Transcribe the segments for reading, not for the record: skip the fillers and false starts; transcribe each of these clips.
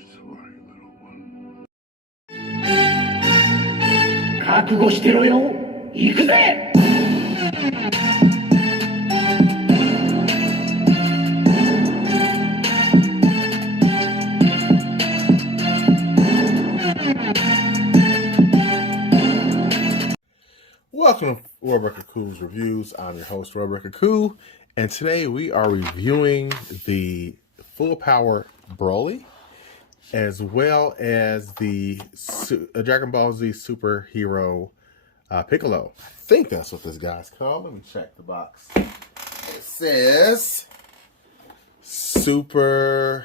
Sorry, little one. 覚悟してろよ。行くぜ。Welcome to World Record Cool's Reviews. I'm your host, World Record Cool, and today we are reviewing the Full Power Broly, as well as the Dragon Ball Z Superhero Piccolo. I think that's what this guy's called. Let me check the box. It says Superhero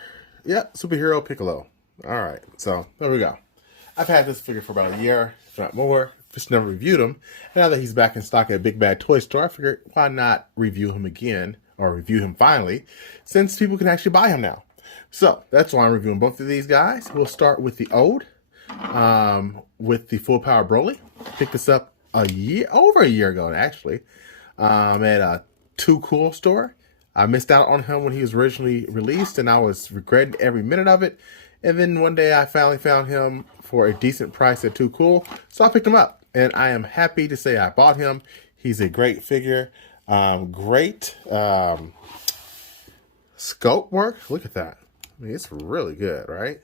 Piccolo. All right, so there we go. I've had this figure for about a year, if not more. Just never reviewed him. And now that he's back in stock at Big Bad Toy Store, I figured why not review him again, or review him finally, since people can actually buy him now. So that's why I'm reviewing both of these guys. We'll start with the old, with the Full Power Broly. Picked this up over a year ago, actually, at a Too Cool store. I missed out on him when he was originally released, and I was regretting every minute of it. And then one day I finally found him for a decent price at Too Cool, so I picked him up. And I am happy to say I bought him. He's a great figure. Great sculpt work. Look at that. I mean, it's really good, right?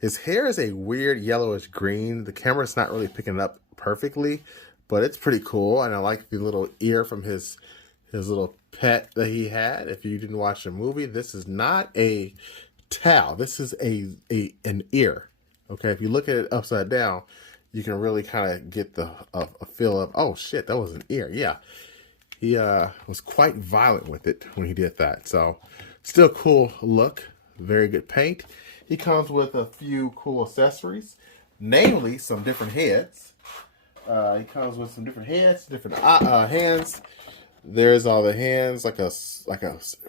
His hair is a weird yellowish green. The camera's not really picking it up perfectly, but it's pretty cool. And I like the little ear from his little pet that he had. If you didn't watch the movie, this is not a towel. This is an ear. Okay, if you look at it upside down, you can really kind of get a feel of, oh shit, that was an ear. Yeah, he was quite violent with it when he did that. So still cool look, very good paint. He comes with a few cool accessories, namely some different heads. He comes with some different heads, different hands. There's all the hands, like a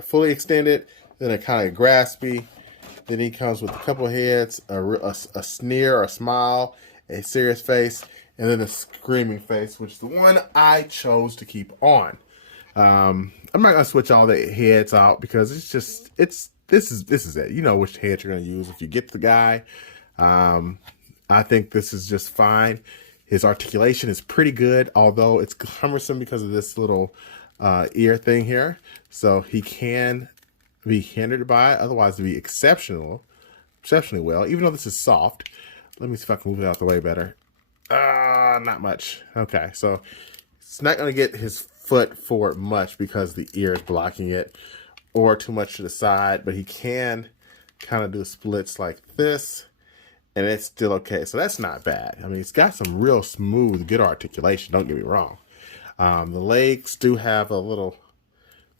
fully extended, then a kind of graspy. Then he comes with a couple heads, a sneer, a smile, a serious face, and then a screaming face, which is the one I chose to keep on. I'm not gonna switch all the heads out because this is it. You know which head you're gonna use if you get the guy. I think this is just fine. His articulation is pretty good, although it's cumbersome because of this little ear thing here. So he can be hindered by it, otherwise to be exceptionally well, even though this is soft. Let me see if I can move it out the way better. Not much. Okay, so it's not going to get his foot forward much because the ear is blocking it, or too much to the side, but he can kind of do splits like this, and it's still okay. So that's not bad. I mean, it's got some real smooth, good articulation, don't get me wrong. The legs do have a little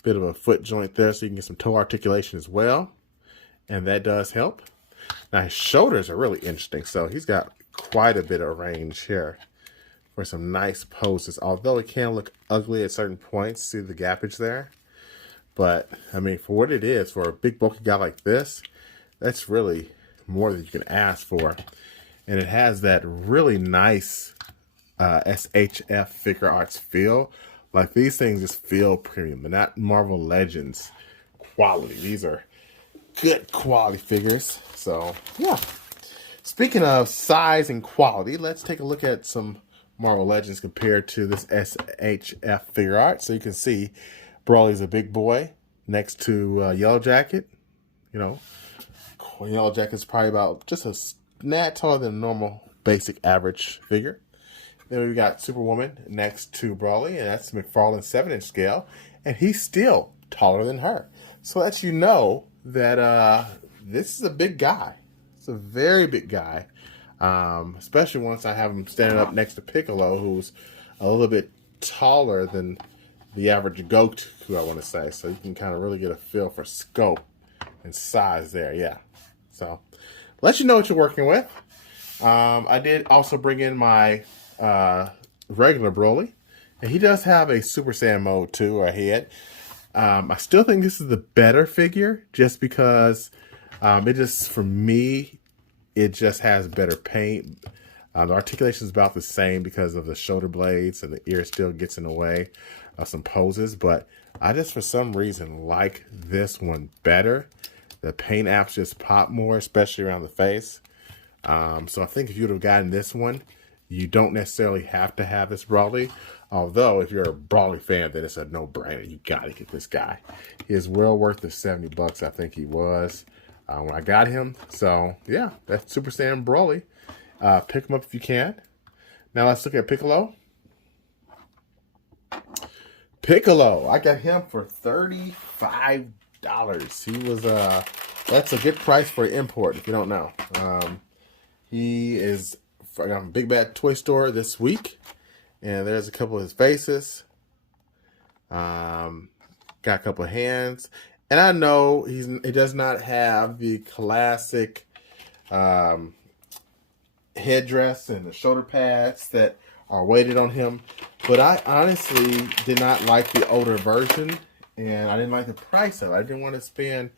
bit of a foot joint there, so you can get some toe articulation as well, and that does help. Now his shoulders are really interesting, so he's got quite a bit of range here for some nice poses, although it can look ugly at certain points. See the gappage there? But I mean, for what it is, for a big bulky guy like this, that's really more than you can ask for. And it has that really nice SHF figure arts feel. Like, these things just feel premium. They're not Marvel Legends quality. These are good quality figures. So, yeah. Speaking of size and quality, let's take a look at some Marvel Legends compared to this SHF figure art. So you can see Broly's a big boy next to Yellow Jacket. You know, Yellow Jacket's probably about just a tad taller than a normal basic average figure. Then we've got Superwoman next to Broly, and that's McFarlane's 7-inch scale, and he's still taller than her. So lets you know that this is a big guy. It's a very big guy, especially once I have him standing up next to Piccolo, who's a little bit taller than the average Goku, I want to say. So you can kind of really get a feel for scope and size there, yeah. So let you know what you're working with. I did also bring in my regular Broly, and he does have a Super Saiyan mode too, or head. I still think this is the better figure, just because it just, for me, it just has better paint. The articulation is about the same because of the shoulder blades, and the ear still gets in the way of some poses, but I just, for some reason, like this one better. the paint apps just pop more, especially around the face. So I think if you would have gotten this one, you don't necessarily have to have this Brawly. Although, if you're a Brawly fan, then it's a no-brainer. You got to get this guy. He is well worth the $70, I think he was, when I got him. So, yeah, that's Super Saiyan Brawly. Pick him up if you can. Now, let's look at Piccolo. Piccolo, I got him for $35. He was, that's a good price for an import, if you don't know. He is from Big Bad Toy Store this week. And there's a couple of his faces. Got a couple of hands. And I know he does not have the classic headdress and the shoulder pads that are weighted on him. But I honestly did not like the older version. And I didn't like the price of it. I didn't want to spend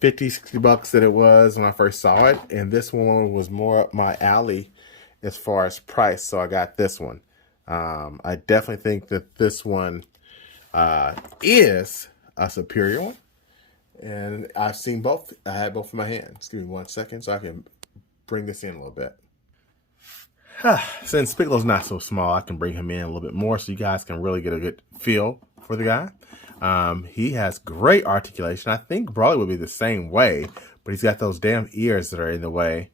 $50-$60 that it was when I first saw it. And this one was more up my alley as far as price. So I got this one. I definitely think that this one is a superior one. And I've seen both. I had both in my hands. Give me 1 second so I can bring this in a little bit. Since Piccolo's not so small, I can bring him in a little bit more so you guys can really get a good feel for the guy. He has great articulation. I think Brawly would be the same way, but he's got those damn ears that are in the way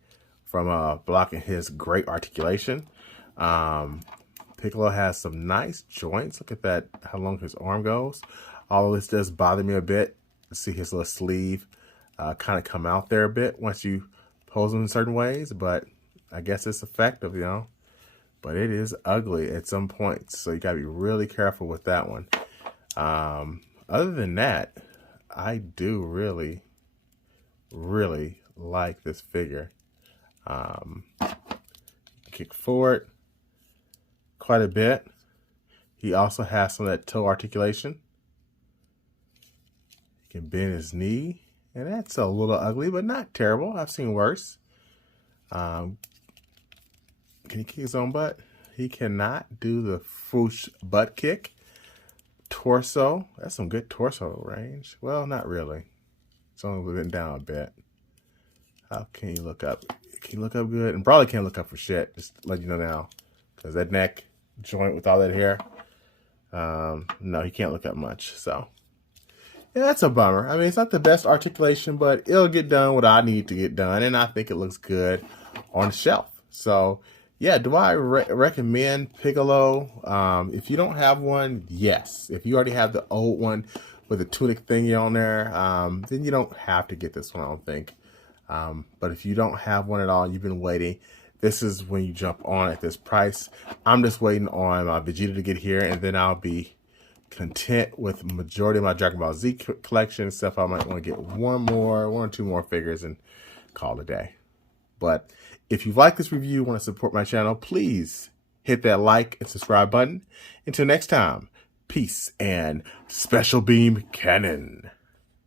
from blocking his great articulation. Piccolo has some nice joints. Look at that, how long his arm goes. Although this does bother me a bit. See his little sleeve kind of come out there a bit once you pose him in certain ways, but I guess it's effective, you know. But it is ugly at some points, so you gotta be really careful with that one. Other than that, I do really, really like this figure. Kick forward quite a bit. He also has some of that toe articulation. He can bend his knee, and that's a little ugly, but not terrible. I've seen worse. Can he kick his own butt? He cannot do the swoosh butt kick. Torso, that's some good torso range. Well, not really. It's only been down a bit. How can you look up? Can you look up good? And probably can't look up for shit. Just to let you know now. Because that neck joint with all that hair. No, he can't look up much. So, yeah, that's a bummer. I mean, it's not the best articulation, but it'll get done what I need to get done. And I think it looks good on the shelf. So, yeah, do I recommend Piccolo? If you don't have one, yes. If you already have the old one with the tunic thingy on there, then you don't have to get this one, I don't think. But if you don't have one at all, you've been waiting, this is when you jump on at this price. I'm just waiting on Vegeta to get here, and then I'll be content with the majority of my Dragon Ball Z collection stuff. I might want to get one or two more figures and call it a day. But if you like this review, want to support my channel, please hit that like and subscribe button. Until next time, peace and special beam cannon.